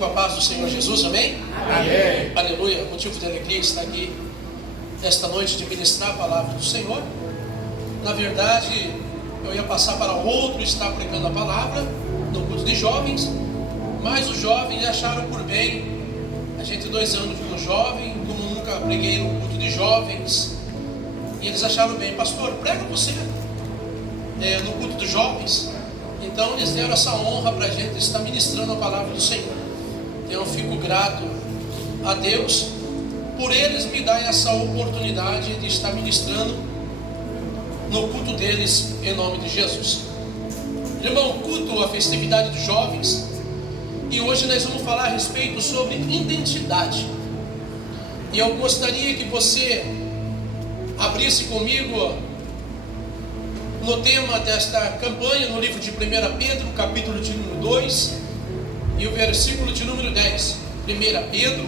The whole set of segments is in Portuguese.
Com a paz do Senhor Jesus, amém? Amém. Aleluia. Motivo de alegria estar aqui esta noite de ministrar a palavra do Senhor. Na verdade, eu ia passar para outro estar pregando a palavra no culto de jovens, mas os jovens acharam por bem. A gente 2 anos no jovem, como nunca preguei no culto de jovens, e eles acharam bem, pastor, prega você no culto dos jovens. Então eles deram essa honra para a gente estar ministrando a palavra do Senhor. Eu fico grato a Deus por eles me darem essa oportunidade de estar ministrando no culto deles, em nome de Jesus. Irmão, culto, a festividade dos jovens, e hoje nós vamos falar a respeito sobre identidade. E eu gostaria que você abrisse comigo no tema desta campanha, no livro de 1 Pedro, capítulo de número 2 e o versículo de número 10. 1 Pedro,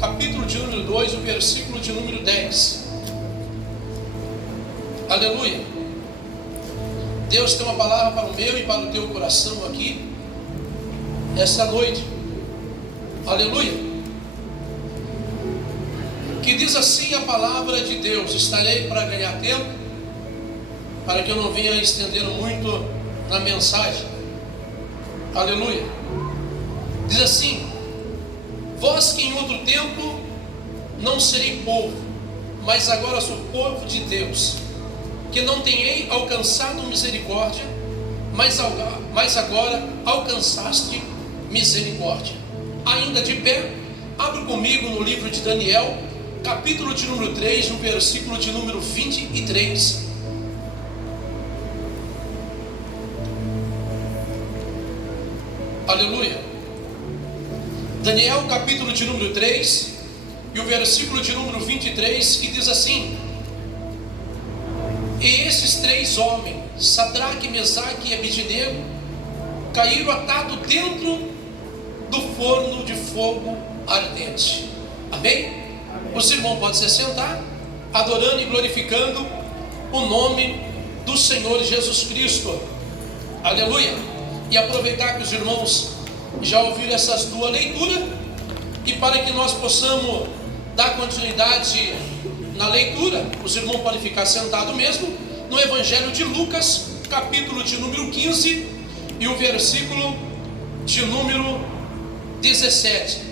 capítulo de número 2, o versículo de número 10. Aleluia. Deus tem uma palavra para o meu e para o teu coração aqui essa noite. Aleluia. Que diz assim a palavra de Deus. Estarei para ganhar tempo, para que eu não venha estendendo muito na mensagem. Aleluia. Diz assim: vós que em outro tempo não serei povo, mas agora sou povo de Deus, que não tenhei alcançado misericórdia, mas agora alcançaste misericórdia. Ainda de pé, abre comigo no livro de Daniel, capítulo de número 3, no versículo de número 23. Aleluia. Daniel, capítulo de número 3 e o versículo de número 23, que diz assim: e esses 3 homens, Sadraque, Mesaque e Abednego, caíram atados dentro do forno de fogo ardente. Amém? Os irmãos podem se sentar, adorando e glorificando o nome do Senhor Jesus Cristo. Aleluia. E aproveitar que os irmãos já ouviram essas 2 leituras, e para que nós possamos dar continuidade na leitura, os irmãos podem ficar sentados mesmo, no Evangelho de Lucas, capítulo de número 15 e o versículo de número 17.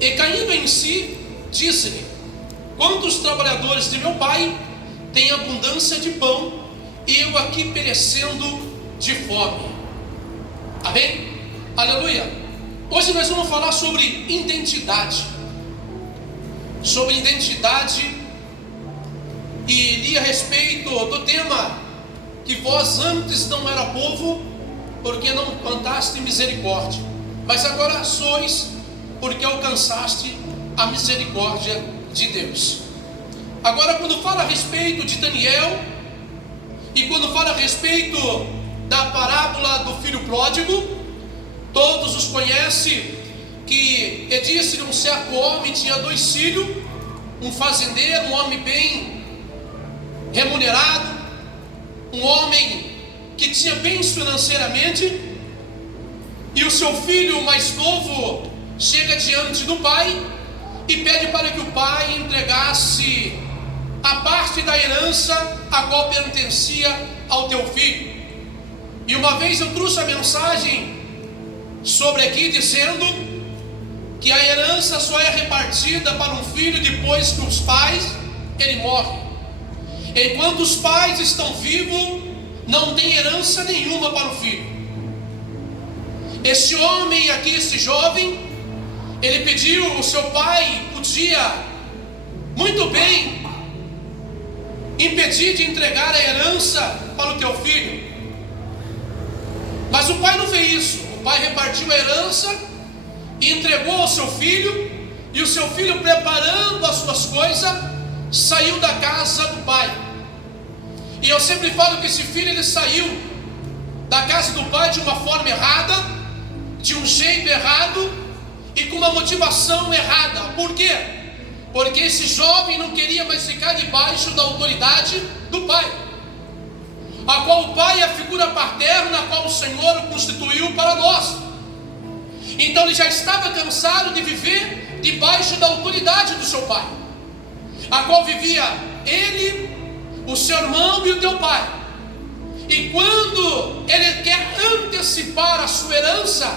E caindo em si, disse-lhe: quantos trabalhadores de meu pai têm abundância de pão, e eu aqui perecendo de fome. Amém? Aleluia. Hoje nós vamos falar sobre identidade. Sobre identidade. E li a respeito do tema: que vós antes não era povo, porque não plantaste misericórdia, mas agora sois, porque alcançaste a misericórdia de Deus. Agora, quando fala a respeito de Daniel, e quando fala a respeito da parábola do filho pródigo, todos os conhecem, que disse-lhe um certo homem tinha 2 filhos, um fazendeiro, um homem bem remunerado, um homem que tinha bens financeiramente, e o seu filho mais novo chega diante do pai e pede para que o pai entregasse a parte da herança a qual pertencia ao teu filho. E uma vez eu trouxe a mensagem sobre aqui, dizendo que a herança só é repartida para um filho depois que os pais ele morre. Enquanto os pais estão vivos, não tem herança nenhuma para o filho. Esse homem aqui, esse jovem, ele pediu, o seu pai podia muito bem impedir de entregar a herança para o teu filho, mas o pai não fez isso. O pai repartiu a herança e entregou ao seu filho, e o seu filho, preparando as suas coisas, saiu da casa do pai. E eu sempre falo que esse filho, ele saiu da casa do pai de uma forma errada, de um jeito errado e com uma motivação errada. Por quê? Porque esse jovem não queria mais ficar debaixo da autoridade do pai, a qual o pai é a figura paterna, a qual o Senhor constituiu para nós. Então ele já estava cansado de viver debaixo da autoridade do seu pai, a qual vivia ele, o seu irmão e o teu pai. E quando ele quer antecipar a sua herança,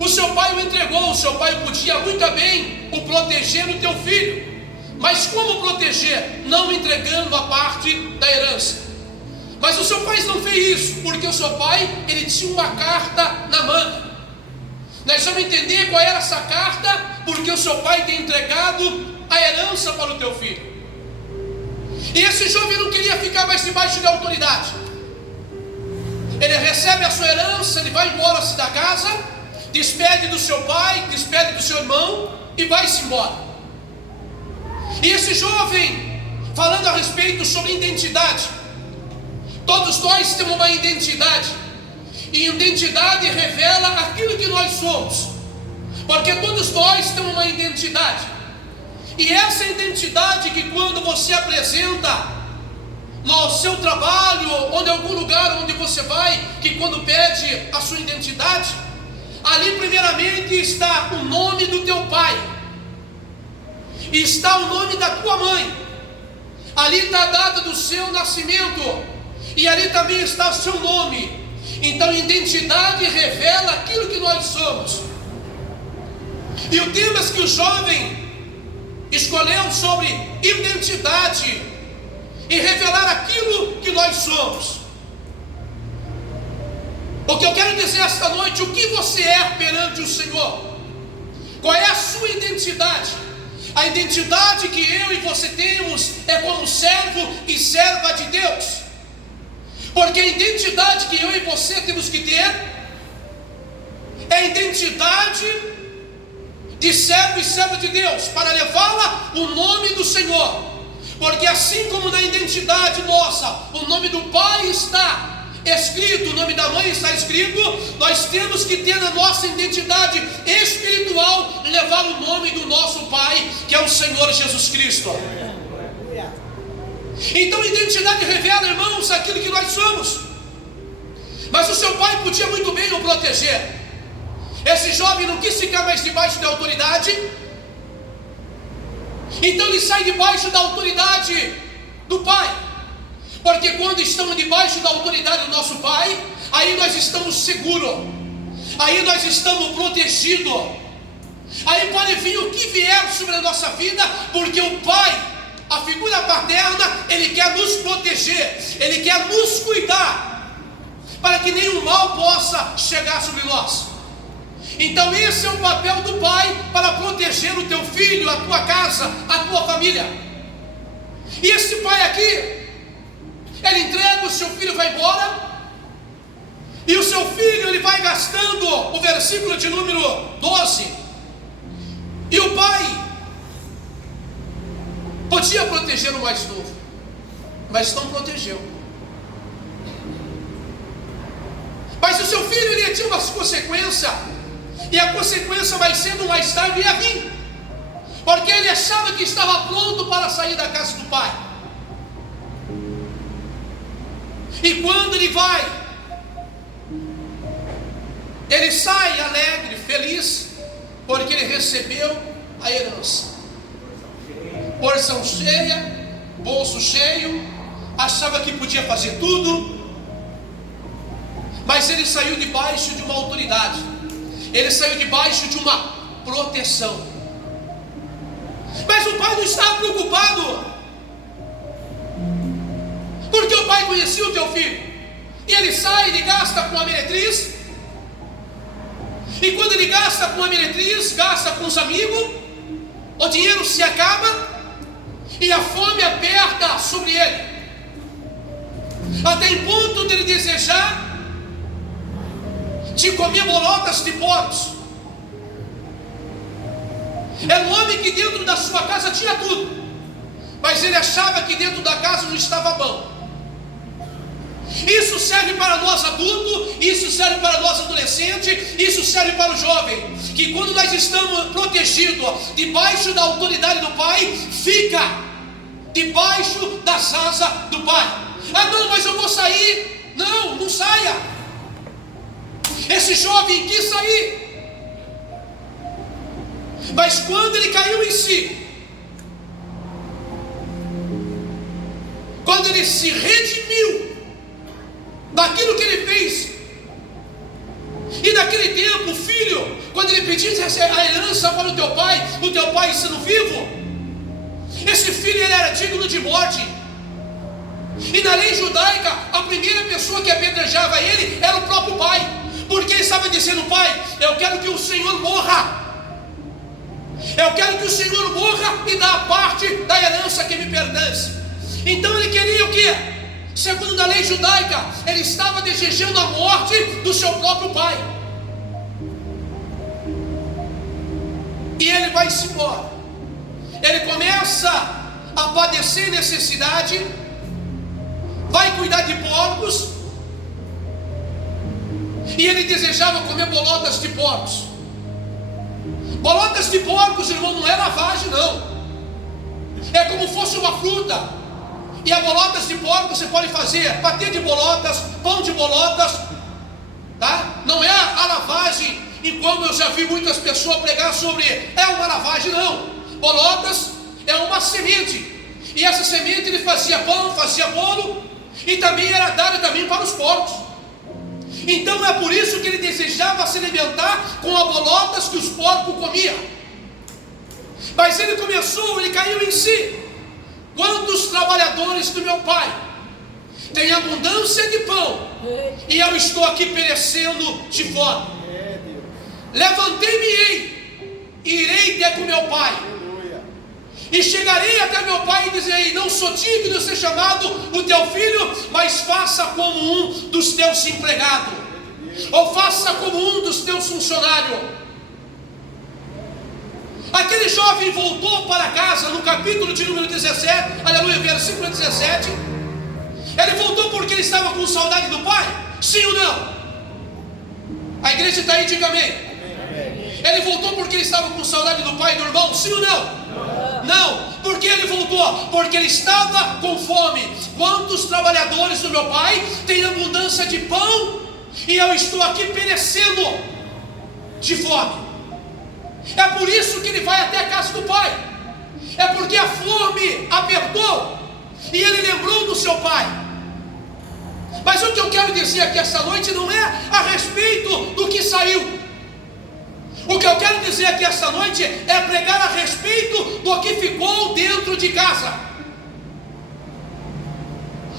o seu pai o entregou. O seu pai podia muito bem o proteger o teu filho, mas como proteger? Não entregando a parte da herança. Mas o seu pai não fez isso, porque o seu pai, ele tinha uma carta na manga. Nós vamos entender qual era essa carta, porque o seu pai tem entregado a herança para o teu filho. E esse jovem não queria ficar mais debaixo de autoridade. Ele recebe a sua herança, ele vai embora-se da casa, despede do seu pai, despede do seu irmão e vai-se embora. E esse jovem, falando a respeito sobre identidade, todos nós temos uma identidade, e identidade revela aquilo que nós somos, porque todos nós temos uma identidade, e essa identidade que quando você apresenta no seu trabalho, ou em algum lugar onde você vai, que quando pede a sua identidade, ali primeiramente está o nome do teu pai, está o nome da tua mãe, ali está a data do seu nascimento, e ali também está o seu nome. Então identidade revela aquilo que nós somos. E o tema que o jovem escolheu sobre identidade e revelar aquilo que nós somos. O que eu quero dizer esta noite, o que você é perante o Senhor? Qual é a sua identidade? A identidade que eu e você temos é como servo e serva de Deus. Porque a identidade que eu e você temos que ter é a identidade de servo e serva de Deus, para levá-la o nome do Senhor. Porque assim como na identidade nossa, o nome do Pai está escrito, o nome da mãe está escrito, nós temos que ter na nossa identidade espiritual, levar o nome do nosso Pai, que é o Senhor Jesus Cristo. Então identidade revela, irmãos, aquilo que nós somos. Mas o seu pai podia muito bem o proteger. Esse jovem não quis ficar mais debaixo da autoridade, então ele sai debaixo da autoridade do pai. Porque quando estamos debaixo da autoridade do nosso pai, aí nós estamos seguros, aí nós estamos protegidos, aí pode vir o que vier sobre a nossa vida, porque o pai, a figura paterna, ele quer nos proteger, ele quer nos cuidar, para que nenhum mal possa chegar sobre nós. Então esse é o papel do pai, para proteger o teu filho, a tua casa, a tua família. E esse pai aqui, ele entrega, o seu filho vai embora, e o seu filho ele vai gastando o versículo de número 12, e o pai podia proteger o mais novo, mas não protegeu. Mas o seu filho ele tinha uma consequência, e a consequência mais cedo ou mais tarde ia vir, porque ele achava que estava pronto para sair da casa do pai. E quando ele vai, ele sai alegre, feliz, porque ele recebeu a herança. Porção cheia, bolso cheio, achava que podia fazer tudo, mas ele saiu debaixo de uma autoridade, ele saiu debaixo de uma proteção. Mas o pai não estava preocupado, porque o pai conhecia o teu filho, e ele sai, ele gasta com a meretriz, e quando ele gasta com a meretriz, gasta com os amigos, o dinheiro se acaba, e a fome aperta sobre ele, até em ponto de ele desejar de comer bolotas de porcos. Era um homem que dentro da sua casa tinha tudo, mas ele achava que dentro da casa não estava bom. Isso serve para nós adultos, isso serve para nós adolescentes, isso serve para o jovem, que quando nós estamos protegidos debaixo da autoridade do pai, fica debaixo das asas do pai. Ah não, mas eu vou sair. Não, não saia. Esse jovem quis sair, Mas quando ele caiu em si, quando ele se redimiu daquilo que ele fez, e naquele tempo o filho, quando ele pedisse a herança para o teu pai sendo vivo, esse filho ele era digno de morte. E na lei judaica, a primeira pessoa que apedrejava ele era o próprio pai, porque ele estava dizendo: pai, eu quero que o Senhor morra, eu quero que o Senhor morra e dá a parte da herança que me pertence. Então ele queria o quê? Segundo a lei judaica, ele estava desejando a morte do seu próprio pai. E ele vai-se embora. Ele começa a padecer necessidade, vai cuidar de porcos, e ele desejava comer bolotas de porcos. Bolotas de porcos, irmão, não é lavagem, não. É como fosse uma fruta. E a bolotas de porco você pode fazer patê de bolotas, pão de bolotas, tá? Não é a lavagem, e como eu já vi muitas pessoas pregar sobre é uma lavagem, não. Bolotas é uma semente, e essa semente ele fazia pão, fazia bolo, e também era dada também para os porcos. Então é por isso que ele desejava se alimentar com as bolotas que os porcos comiam. Mas ele caiu em si. Quantos trabalhadores do meu pai têm abundância de pão, e eu estou aqui perecendo de fome? Levantei-me-ei, irei até com meu pai, e chegarei até meu pai e dizerei: não sou digno de ser chamado o teu filho, mas faça como um dos teus empregados, ou faça como um dos teus funcionários. Aquele jovem voltou para casa, no capítulo de número 17, aleluia, versículo 17. Ele voltou porque ele estava com saudade do pai? Sim ou não? A igreja está aí, diga amém. Ele voltou porque ele estava com saudade do pai e do irmão? Sim ou não? Não. Por que ele voltou? Porque ele estava com fome. Quantos trabalhadores do meu pai têm abundância de pão, e eu estou aqui perecendo de fome? É por isso que ele vai até a casa do pai. É porque a fome apertou e ele lembrou do seu pai. Mas o que eu quero dizer aqui essa noite não é a respeito do que saiu. O que eu quero dizer aqui essa noite é pregar a respeito do que ficou dentro de casa.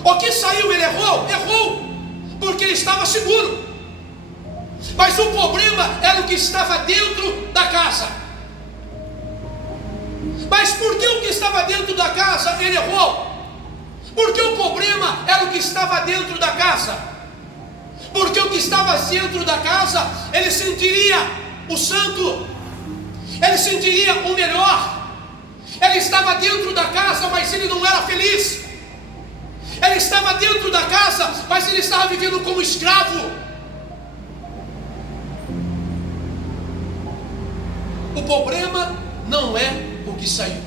O que saiu, ele errou? Errou, porque ele estava seguro. Mas o problema era o que estava dentro da casa. Mas por que o que estava dentro da casa ele errou? Porque o problema era o que estava dentro da casa. Porque o que estava dentro da casa, ele sentiria o santo, ele sentiria o melhor. Ele estava dentro da casa, mas ele não era feliz. Ele estava dentro da casa, mas ele estava vivendo como escravo. O problema não é o que saiu,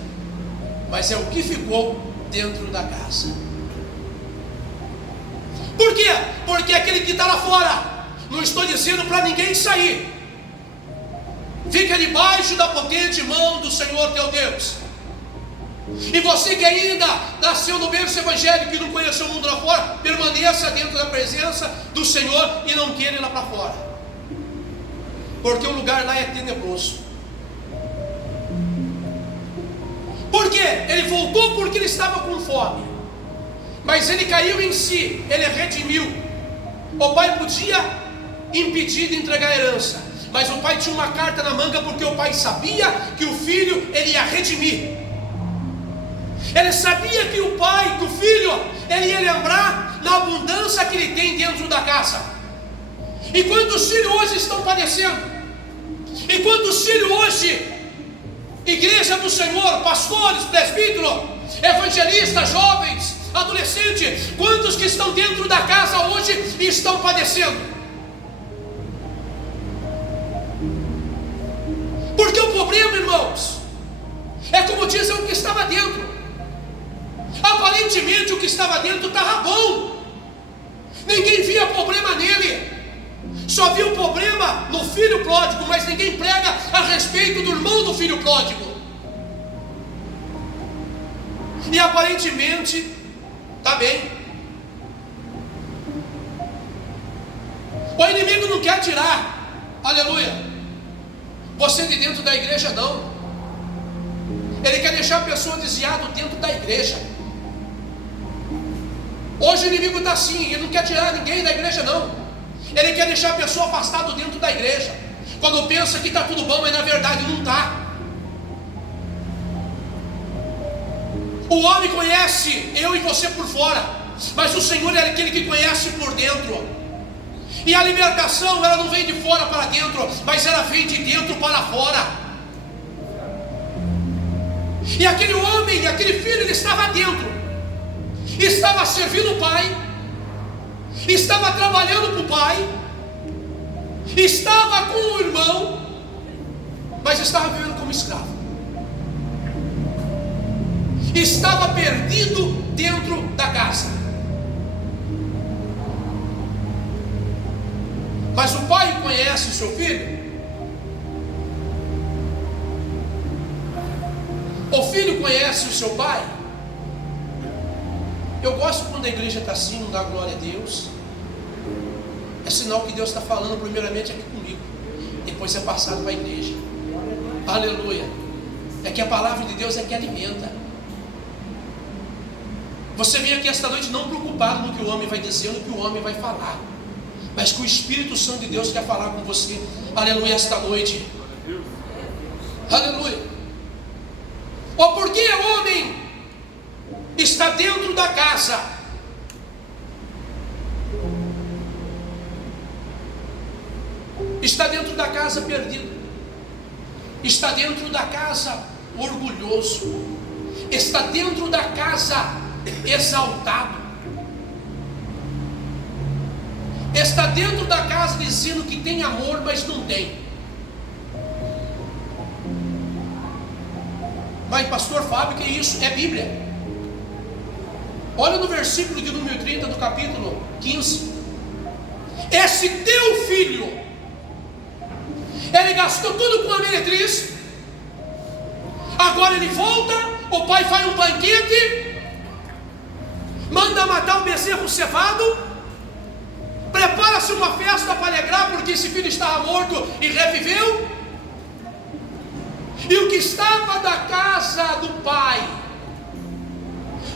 mas é o que ficou dentro da casa. Por quê? Porque aquele que está lá fora, não estou dizendo para ninguém sair, fica debaixo da potente mão do Senhor teu Deus. E você que ainda nasceu no berço evangélico e não conheceu o mundo lá fora, permaneça dentro da presença do Senhor e não queira ir lá para fora, porque o lugar lá é tenebroso. Por quê? Ele voltou porque ele estava com fome, mas ele caiu em si, ele redimiu. O pai podia impedir de entregar a herança, mas o pai tinha uma carta na manga, porque o pai sabia que o filho ele ia redimir. Ele sabia que o pai, que o filho, ele ia lembrar na abundância que ele tem dentro da casa. E quantos filhos hoje estão padecendo? E quantos filhos hoje, igreja do Senhor, pastores, presbíteros, evangelistas, jovens, adolescentes, quantos que estão dentro da casa hoje e estão padecendo? Porque o problema, irmãos, é como dizem, o que estava dentro. Aparentemente o que estava dentro estava bom, ninguém via problema nele, só viu problema no filho pródigo, mas ninguém prega a respeito do irmão do filho pródigo. E aparentemente está bem. O inimigo não quer tirar, aleluia, você de dentro da igreja, não. Ele quer deixar a pessoa desviada dentro da igreja. Hoje o inimigo está assim, ele não quer tirar ninguém da igreja, não. Ele quer deixar a pessoa afastada dentro da igreja. Quando pensa que está tudo bom, mas na verdade não está. O homem conhece eu e você por fora, mas o Senhor é aquele que conhece por dentro. E a libertação, ela não vem de fora para dentro, mas ela vem de dentro para fora. E aquele homem, aquele filho, ele estava dentro, estava servindo o pai, estava trabalhando para o pai, estava com o irmão, mas estava vivendo como escravo, estava perdido dentro da casa. Mas o pai conhece o seu filho? O filho conhece o seu pai? Eu gosto quando a igreja está assim, não dá glória a Deus. É sinal que Deus está falando primeiramente aqui comigo, depois é passado para a igreja. Aleluia. É que a palavra de Deus é que alimenta. Você vem aqui esta noite não preocupado no que o homem vai dizer, no que o homem vai falar, mas que o Espírito Santo de Deus quer falar com você, aleluia, esta noite. Aleluia. Ou porque o homem está dentro da casa, está dentro da casa perdido, está dentro da casa orgulhoso, está dentro da casa exaltado, está dentro da casa dizendo que tem amor, mas não tem. Mas pastor Fábio, que é isso? É Bíblia. Olha no versículo de número 30 do capítulo 15. Esse teu filho, ele gastou tudo com a meretriz, agora ele volta, o pai faz um banquete, manda matar o bezerro cevado, prepara-se uma festa para alegrar, porque esse filho estava morto e reviveu. E o que estava da casa do pai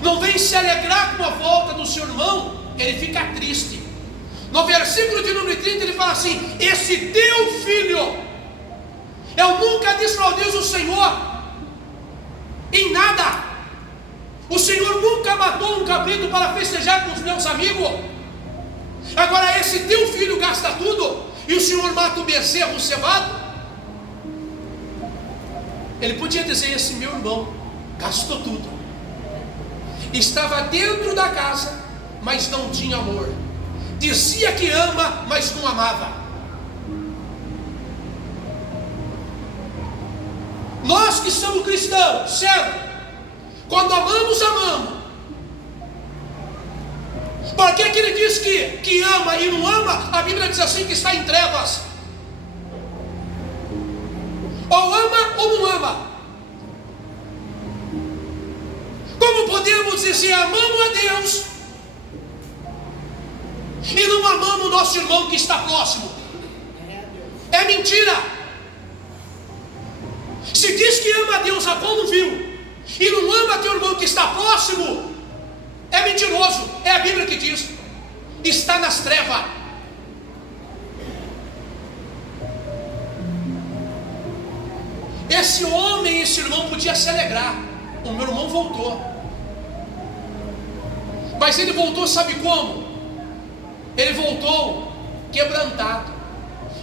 não vem se alegrar com a volta do seu irmão, ele fica triste. No versículo de número 30 ele fala assim: esse teu filho, eu nunca desmaldizo o Senhor em nada. O Senhor nunca matou um cabrito para festejar com os meus amigos. Agora esse teu filho gasta tudo e o Senhor mata o bezerro cevado. Ele podia dizer: esse meu irmão gastou tudo, estava dentro da casa, mas não tinha amor, dizia que ama, mas não amava. Nós que somos cristãos, sério, quando amamos, amamos. Porque ele diz que ama e não ama, a Bíblia diz assim que está em trevas. Ou ama ou não ama. Como podemos dizer amamos a Deus e não amamos o nosso irmão que está próximo? É mentira. Se diz que ama a Deus a quando viu e não ama teu irmão que está próximo, é mentiroso. É a Bíblia que diz: está nas trevas. Esse homem, esse irmão podia se alegrar: o meu irmão voltou. Mas ele voltou, sabe como? Ele voltou quebrantado.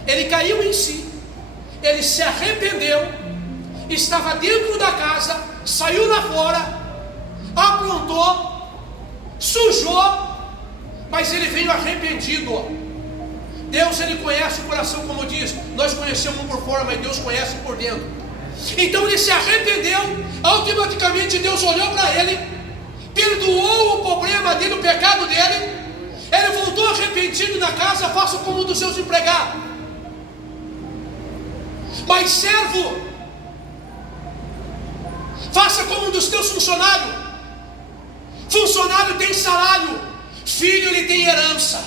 Ele caiu em si, ele se arrependeu, estava dentro da casa, saiu lá fora, aprontou, sujou, mas ele veio arrependido. Deus, ele conhece o coração, como diz, nós conhecemos por fora, mas Deus conhece por dentro. Então ele se arrependeu, automaticamente Deus olhou para ele, perdoou o problema dele, o pecado dele. Ele voltou arrependido na casa, faça como um dos seus empregados. Mas servo, Faça como um dos teus funcionários. Funcionário tem salário, filho ele tem herança.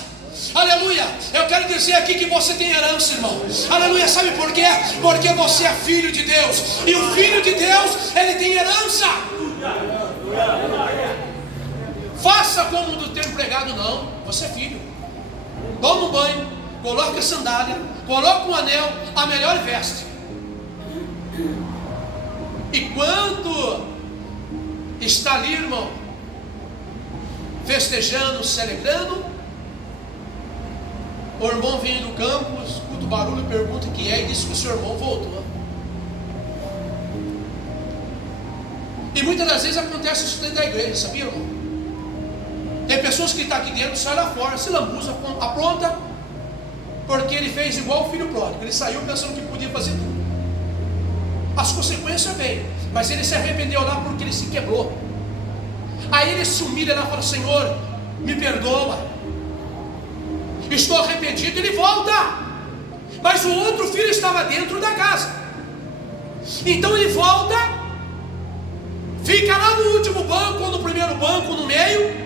Aleluia. Eu quero dizer aqui que você tem herança, irmão. Aleluia. Sabe por quê? Porque você é filho de Deus. E o filho de Deus, ele tem herança. Faça como do teu empregado, não. Você é filho. Toma um banho, coloca a sandália, coloca um anel, a melhor veste. E quando está ali, irmão, festejando, celebrando, o irmão vem do campo, escuta o barulho e pergunta o que é, e diz que o seu irmão voltou. E muitas das vezes acontece isso dentro da igreja, sabia, irmão? Tem pessoas que estão aqui dentro, sai lá fora, se lambuza, apronta, porque ele fez igual o filho pródigo. Ele saiu pensando que podia fazer tudo. As consequências vêm, mas ele se arrependeu lá porque ele se quebrou. Aí ele se humilha lá e fala: Senhor, me perdoa, estou arrependido. Ele volta, mas o outro filho estava dentro da casa. Então ele volta, fica lá no último banco ou no primeiro banco, no meio,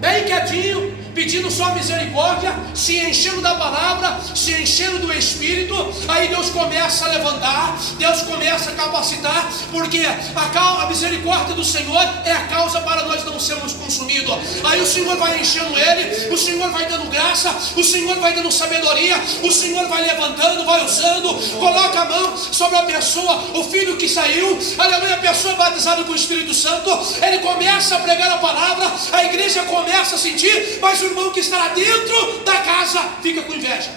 bem quietinho, pedindo só misericórdia, se enchendo da palavra, se enchendo do Espírito. Aí Deus começa a levantar, Deus começa a capacitar, porque a misericórdia do Senhor é a causa para nós não sermos consumidos. Aí o Senhor vai enchendo ele, o Senhor vai dando graça, o Senhor vai dando sabedoria, o Senhor vai levantando, vai usando, coloca a mão sobre a pessoa, o filho que saiu, aleluia, a pessoa é batizada com o Espírito Santo, ele começa a pregar a palavra, a igreja começa a sentir, mas o irmão que está lá dentro da casa fica com inveja.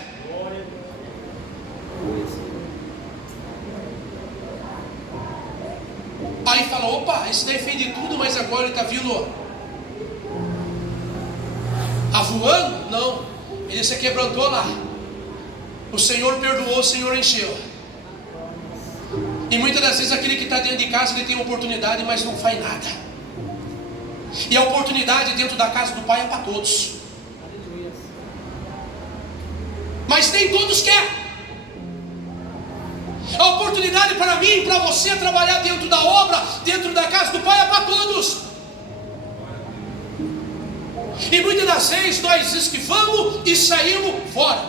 Aí fala: opa, esse daí fez de tudo, mas agora ele está vindo avoando? Não, ele se quebrantou lá, o Senhor perdoou, o Senhor encheu. E muitas das vezes aquele que está dentro de casa, ele tem oportunidade, mas não faz nada. E a oportunidade dentro da casa do Pai é para todos, mas nem todos querem. A oportunidade para mim e para você trabalhar dentro da obra, dentro da casa do Pai, é para todos. E muitas das vezes nós esquivamos e saímos fora.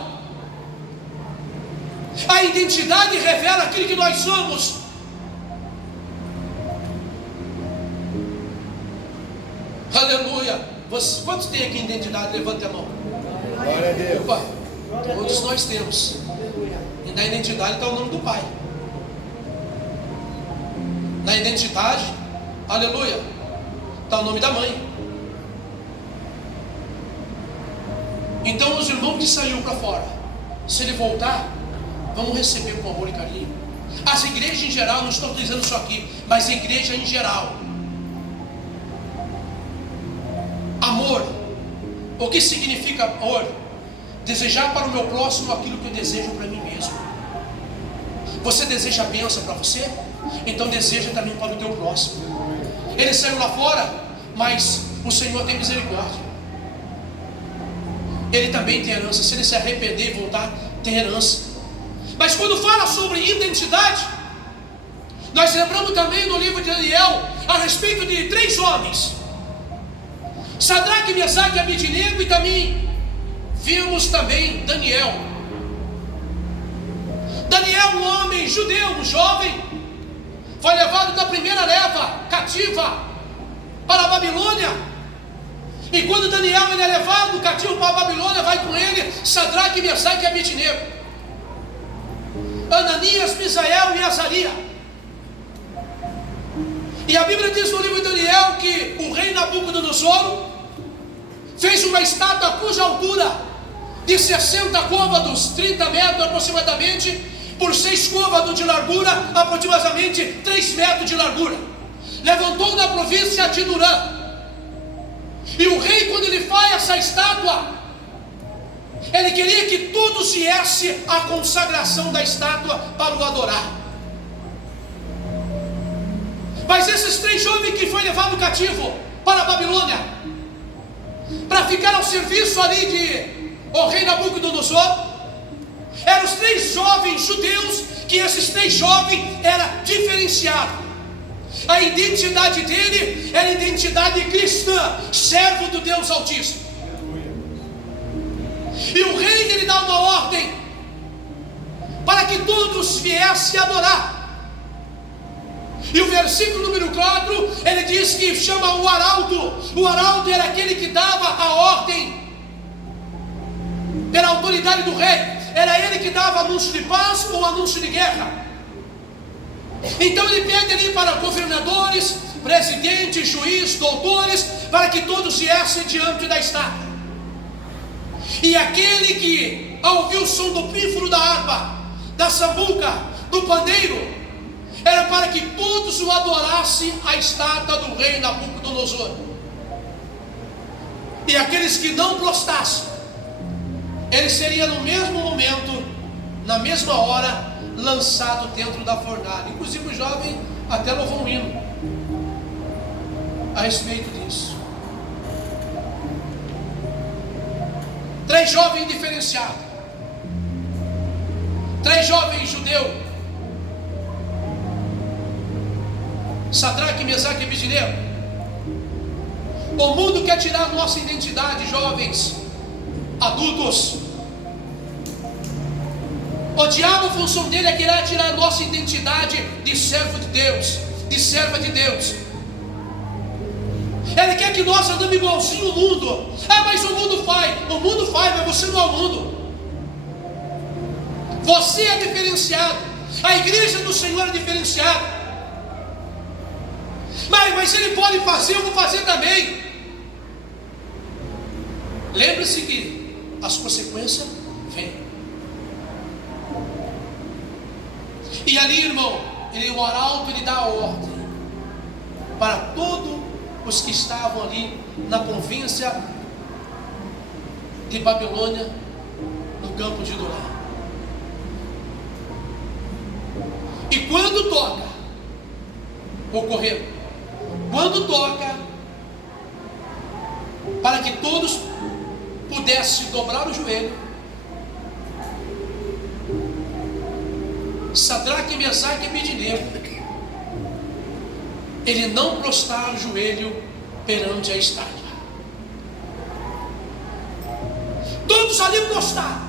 A identidade revela aquilo que nós somos. Aleluia. Quantos tem aqui identidade? Levante a mão. Glória a Deus. Opa, todos nós temos. E na identidade está o nome do Pai. Na identidade, aleluia, está o nome da mãe. Então os irmãos que saíram para fora, se ele voltar, vamos receber com amor e carinho. As igrejas em geral, não estou dizendo só aqui, mas a igreja em geral. Amor. O que significa amor? Desejar para o meu próximo aquilo que eu desejo para mim mesmo. Você deseja a bênção para você? Então deseja também para o teu próximo. Ele saiu lá fora, mas o Senhor tem misericórdia. Ele também tem herança. Se ele se arrepender e voltar, tem herança. Mas quando fala sobre identidade, nós lembramos também no livro de Daniel a respeito de 3 homens: Sadraque, Mesaque e Abednego. E também vimos também Daniel. Daniel, um homem judeu, um jovem, foi levado da primeira leva cativa para a Babilônia. E quando Daniel ele é levado cativo para a Babilônia, vai com ele Sadraque, Mesaque e Abednego, Ananias, Misael e Azaria. E a Bíblia diz no livro de Daniel que o rei Nabucodonosor fez uma estátua cuja altura de 60 côvados, 30 metros aproximadamente, por 6 côvados de largura, aproximadamente 3 metros de largura. Levantou na província de Durã. E o rei, quando ele faz essa estátua, ele queria que todos viessem à consagração da estátua para o adorar. Mas esses 3 jovens que foi levado cativo para a Babilônia, para ficar ao serviço ali de o rei Nabucodonosor, eram os 3 jovens judeus, que esses 3 jovens eram diferenciados. A identidade dele era identidade cristã, servo do Deus Altíssimo. E o rei, ele dá uma ordem para que todos viessem adorar. E o versículo número 4, ele diz que chama o arauto. O arauto era aquele que dava a ordem pela autoridade do rei. Era ele que dava anúncio de paz ou anúncio de guerra. Então ele pede ali para governadores, presidentes, juízes, doutores, para que todos viessem diante da estátua. E aquele que, ao ouvir o som do pífaro da harpa, da sambuca, do pandeiro, era para que todos o adorassem a estátua do rei Nabucodonosor. E aqueles que não prostrassem, ele seria no mesmo momento, na mesma hora, lançado dentro da fornalha. Inclusive o jovem até louvou um hino a respeito disso. 3 jovens diferenciados, 3 jovens judeus, Sadraque, Mesaque e Abednego. O mundo quer tirar nossa identidade, jovens, adultos. O diabo, a função dele é querer tirar a nossa identidade de servo de Deus, de serva de Deus. Ele quer que nós andemos igualzinho o mundo. Ah, mas o mundo faz, mas você não é o mundo. Você é diferenciado. A igreja do Senhor é diferenciada. Mas ele pode fazer, eu vou fazer também. Lembre-se que as consequências vêm. E ali, irmão, o arauto, ele dá a ordem para todos os que estavam ali na província de Babilônia, no campo de Dorá. E quando toca, ocorreu, quando toca, para que todos pudessem dobrar o joelho, Sadraque, Mesaque e Abednego, ele não prostraram o joelho perante a estátua. Todos ali prostraram.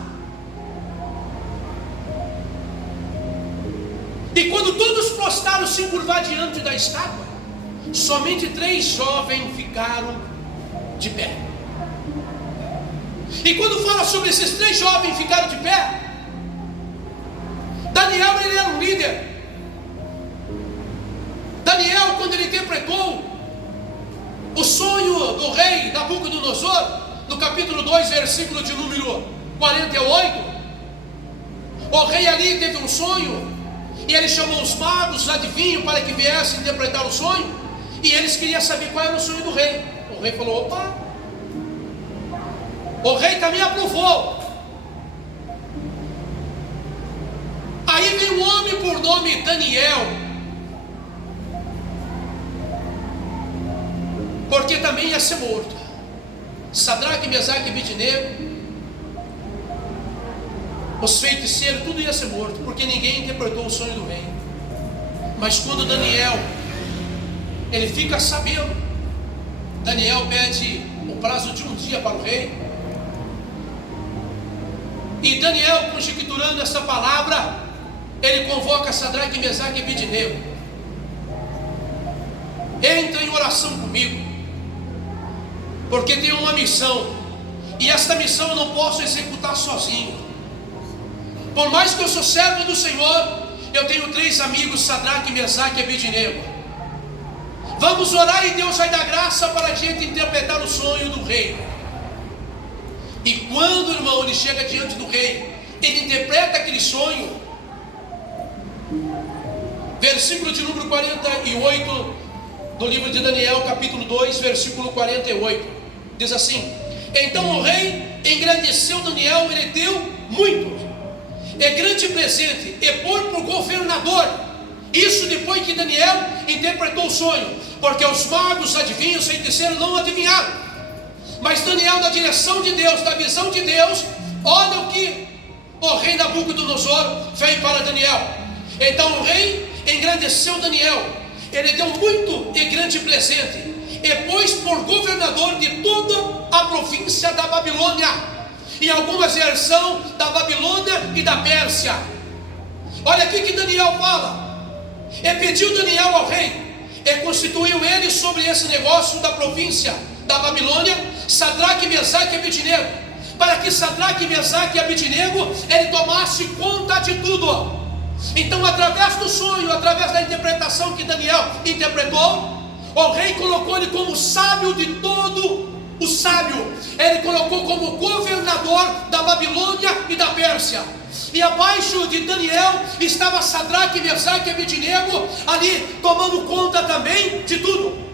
E quando todos prostraram se curvar diante da estátua, somente 3 jovens ficaram de pé. E quando fala sobre esses 3 jovens que ficaram de pé, Daniel, ele era um líder. Daniel, quando ele interpretou o sonho do rei Nabucodonosor, no capítulo 2, versículo de número 48, o rei ali teve um sonho, e ele chamou os magos, os adivinhos, para que viessem interpretar o sonho, e eles queriam saber qual era o sonho do rei. O rei falou: opa, o rei também aprovou. Aí vem um homem por nome Daniel, porque também ia ser morto. Sadraque, Mesaque e Abednego, os feiticeiros, tudo ia ser morto, porque ninguém interpretou o sonho do rei. Mas quando Daniel, ele fica sabendo, Daniel pede o prazo de um dia para o rei, e Daniel, conjecturando essa palavra, ele convoca Sadraque, Mesaque e Abednego: entra em oração comigo, porque tenho uma missão, e esta missão eu não posso executar sozinho. Por mais que eu sou servo do Senhor, eu tenho 3 amigos, Sadraque, Mesaque e Abednego. Vamos orar e Deus vai dar graça para a gente interpretar o sonho do rei. E quando, irmão, ele chega diante do rei, ele interpreta aquele sonho. Versículo de número 48 do livro de Daniel, capítulo 2, versículo 48, diz assim: então o rei engrandeceu Daniel, ele deu muito, é grande presente, e pôr por governador. Isso depois que Daniel interpretou o sonho, porque os magos, adivinhos, feiticeiros não adivinharam. Mas Daniel, na direção de Deus, na visão de Deus, olha o que o rei Nabucodonosor fez para Daniel. Então o rei engrandeceu Daniel, ele deu muito e grande presente, e pôs por governador de toda a província da Babilônia, em algumas versões da Babilônia e da Pérsia. Olha aqui que Daniel fala: e pediu Daniel ao rei, e constituiu ele sobre esse negócio da província da Babilônia Sadraque, Mesaque e Abednego, para que Sadraque, Mesaque e Abednego ele tomasse conta de tudo. Então, através do sonho, através da interpretação que Daniel interpretou, o rei colocou ele como sábio de todo o sábio. Ele colocou como governador da Babilônia e da Pérsia. E abaixo de Daniel estava Sadraque, Mesaque e Abednego, ali tomando conta também de tudo.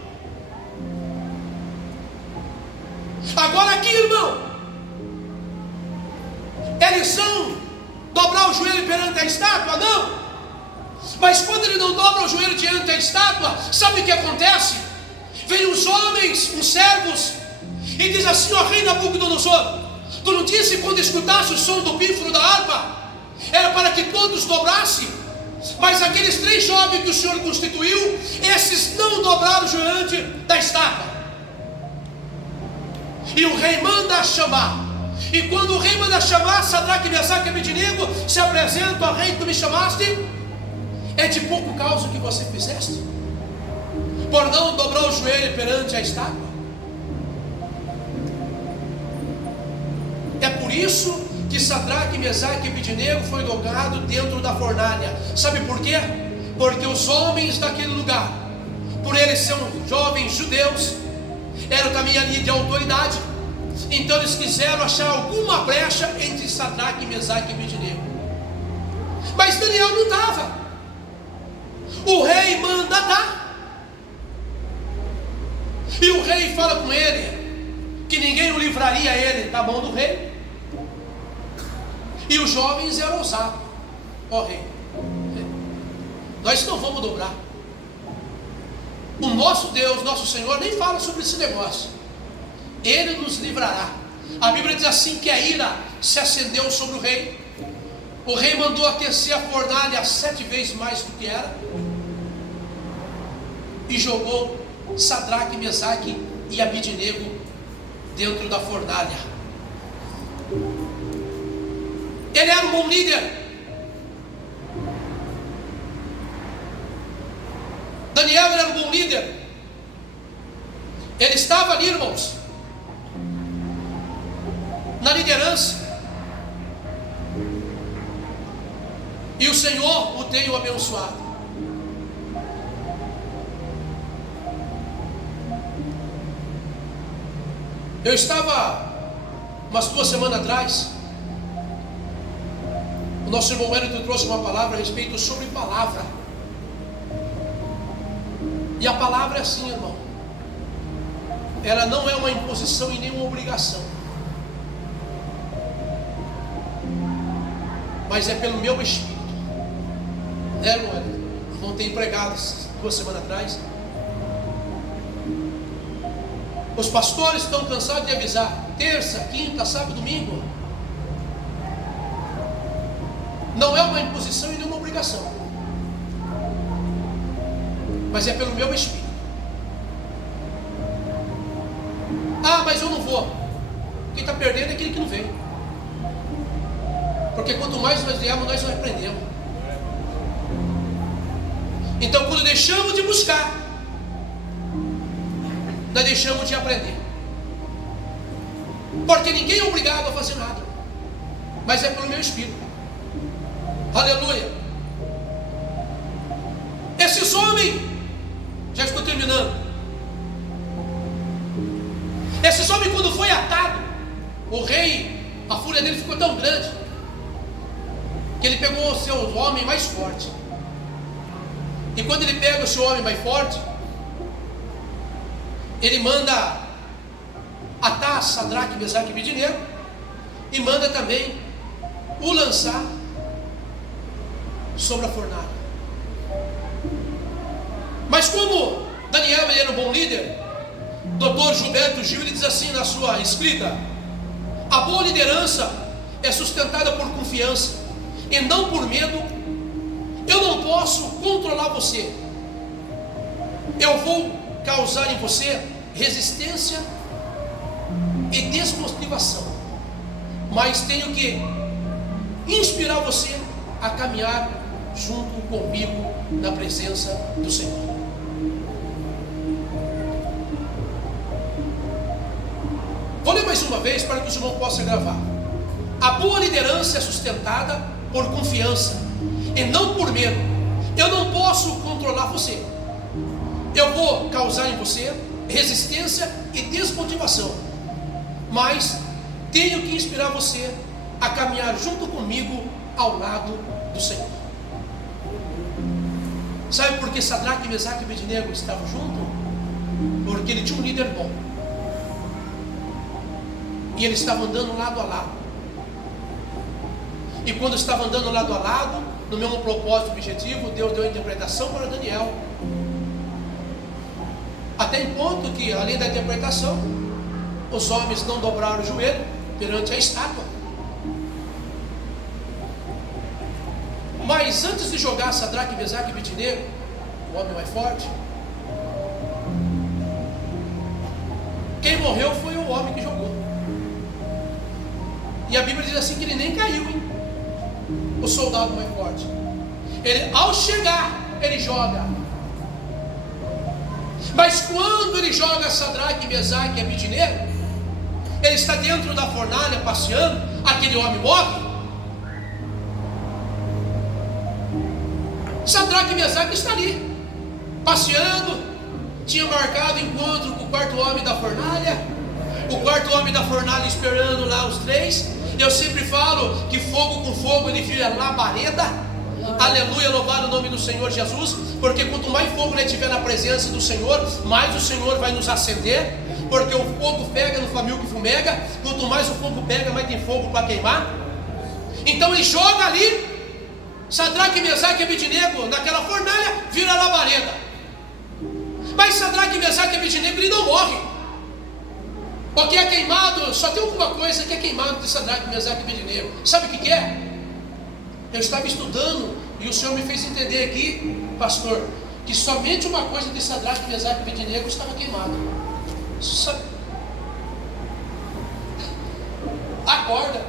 Agora aqui, irmão, eles vão dobrar o joelho perante a estátua? Não. Mas quando ele não dobra o joelho diante da estátua, sabe o que acontece? Vem os homens, os servos, e diz assim: ó rei Nabucodonosor, tu não disse quando escutasse o som do pífaro da harpa, era para que todos dobrassem? Mas aqueles 3 jovens que o Senhor constituiu, esses não dobraram o joelho diante da estátua. E o rei manda chamar. E quando o rei manda chamar Sadraque, Mesaque e Abednego, se apresenta ao rei: tu me chamaste? É de pouco causa que você fizeste, por não dobrar o joelho perante a estátua? É por isso que Sadraque, Mesaque e Abednego foi jogado dentro da fornalha. Sabe por quê? Porque os homens daquele lugar, por eles serem jovens judeus, eram também ali de autoridade. Então eles quiseram achar alguma brecha entre Sadraque, Mesaque e Abednego. Mas Daniel não estava. O rei manda dar. E o rei fala com ele que ninguém o livraria ele da mão do rei. E os jovens eram ousados: ó rei, nós não vamos dobrar. O nosso Deus, nosso Senhor, nem fala sobre esse negócio. Ele nos livrará. A Bíblia diz assim que a ira se acendeu sobre o rei. O rei mandou aquecer a fornalha 7 vezes mais do que era, e jogou Sadraque, Mesaque e Abednego dentro da fornalha. Ele era um bom líder. Daniel era um bom líder. Ele estava ali, irmãos, na liderança. E o Senhor o tem abençoado. Eu estava umas 2 semanas atrás, o nosso irmão Wellington trouxe uma palavra a respeito sobre palavra. E a palavra é assim, irmão, ela não é uma imposição e nem uma obrigação, mas é pelo meu espírito, né, irmão Wellington? O irmão tem pregado 2 semanas atrás. Os pastores estão cansados de avisar: terça, quinta, sábado, domingo. Não é uma imposição e nem uma obrigação, mas é pelo meu espírito. Ah, mas eu não vou. Quem está perdendo é aquele que não vem. Porque quanto mais nós viemos, nós não aprendemos. Então, quando deixamos de buscar, nós deixamos de aprender. Porque ninguém é obrigado a fazer nada, mas é pelo meu espírito. Aleluia. Esses homens, já estou terminando. Esses homens, quando foi atado, o rei, a fúria dele ficou tão grande que ele pegou o seu homem mais forte. E quando ele pega o seu homem mais forte, ele manda atar Sadraque, Mesaque e Abednego, e manda também o lançar sobre a fornalha. Mas como Daniel era um bom líder, Dr. Gilberto Gil, ele diz assim na sua escrita: a boa liderança é sustentada por confiança e não por medo. Eu não posso controlar você, eu vou causar em você resistência e desmotivação, mas tenho que inspirar você a caminhar junto comigo na presença do Senhor. Vou ler mais uma vez para que os irmãos possam gravar. A boa liderança é sustentada por confiança e não por medo. Eu não posso controlar você. Eu vou causar em você resistência e desmotivação, mas tenho que inspirar você a caminhar junto comigo ao lado do Senhor. Sabe por que Sadraque, Mesaque e Abednego estavam juntos? Porque ele tinha um líder bom. E eles estavam andando lado a lado. E quando estavam andando lado a lado, no mesmo propósito, objetivo, Deus deu a interpretação para Daniel. Até em ponto que, além da interpretação, os homens não dobraram o joelho perante a estátua. Mas antes de jogar Sadraque, Mesaque e Abednego, o homem mais forte, quem morreu foi o homem que jogou. E a Bíblia diz assim que ele nem caiu, hein? O soldado mais forte. Ele, ao chegar, ele joga. Mas quando ele joga Sadraque, Mesaque e Abednego, ele está dentro da fornalha passeando, aquele homem morre. Sadraque e Mesaque está ali, passeando, tinha marcado encontro com o quarto homem da fornalha, o quarto homem da fornalha esperando lá os três. Eu sempre falo que fogo com fogo ele vira labareda. Aleluia, louvado o nome do Senhor Jesus, porque quanto mais fogo ele tiver na presença do Senhor, mais o Senhor vai nos acender, porque o fogo pega no família que fumega, quanto mais o fogo pega, mais tem fogo para queimar. Então ele joga ali, Sadraque, Mesaque e Abednego, naquela fornalha, vira labareda. Mas Sadraque, Mesaque e Abednego, ele não morre, porque é queimado. Só tem alguma coisa que é queimado de Sadraque, Mesaque e Abednego. Sabe o que é? Eu estava estudando e o Senhor me fez entender aqui, pastor, que somente uma coisa de Sadraque, Mesaque e Abednego estava queimado. Sabe? A corda.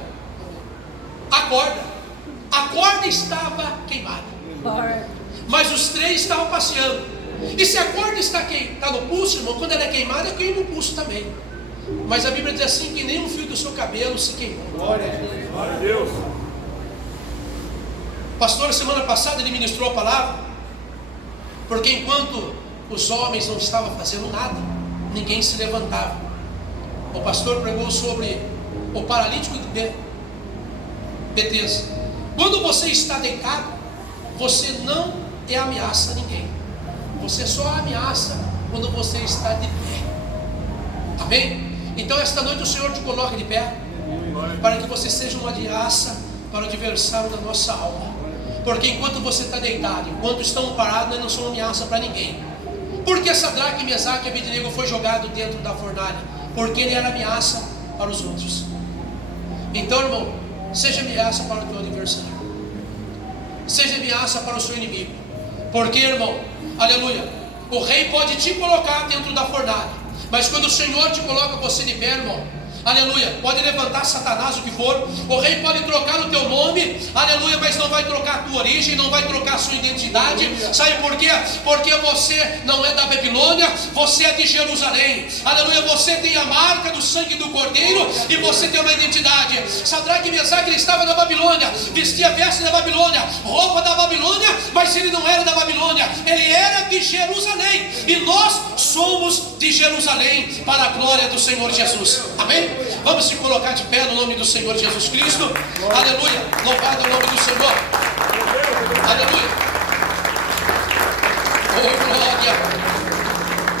A corda estava queimada. Mas os três estavam passeando. E se a corda está no pulso, irmão, quando ela é queimada, queima o pulso também. Mas a Bíblia diz assim que nem um fio do seu cabelo se queimou. Glória a Deus. Glória a Deus. Pastor, semana passada ele ministrou a palavra, porque enquanto os homens não estavam fazendo nada, ninguém se levantava. O pastor pregou sobre o paralítico de Betesda. Quando você está deitado, você não ameaça ninguém. Você só ameaça quando você está de pé. Amém? Então esta noite o Senhor te coloca de pé, para que você seja uma ameaça para o adversário da nossa alma. Porque enquanto você está deitado, enquanto estão parados, nós não somos ameaça para ninguém. Por que Sadraque, Mesaque e Abednego foi jogado dentro da fornalha? Porque ele era ameaça para os outros. Então, irmão, seja ameaça para o teu adversário, seja ameaça para o seu inimigo. Porque, irmão, aleluia, o rei pode te colocar dentro da fornalha, mas quando o Senhor te coloca você de pé, irmão, aleluia, pode levantar Satanás o que for, o rei pode trocar o teu nome, aleluia, mas não vai trocar a tua origem, não vai trocar a sua identidade. Sabe por quê? Porque você não é da Babilônia, você é de Jerusalém, aleluia, você tem a marca do sangue do Cordeiro e você tem uma identidade. Sadraque e Mesaque, ele estava na Babilônia, vestia veste da Babilônia, roupa da Babilônia, mas ele não era da Babilônia, ele era de Jerusalém, e nós somos de Jerusalém, para a glória do Senhor Jesus. Amém? Vamos se colocar de pé no nome do Senhor Jesus Cristo. Aleluia, louvado o nome do Senhor. Aleluia. Oh glória.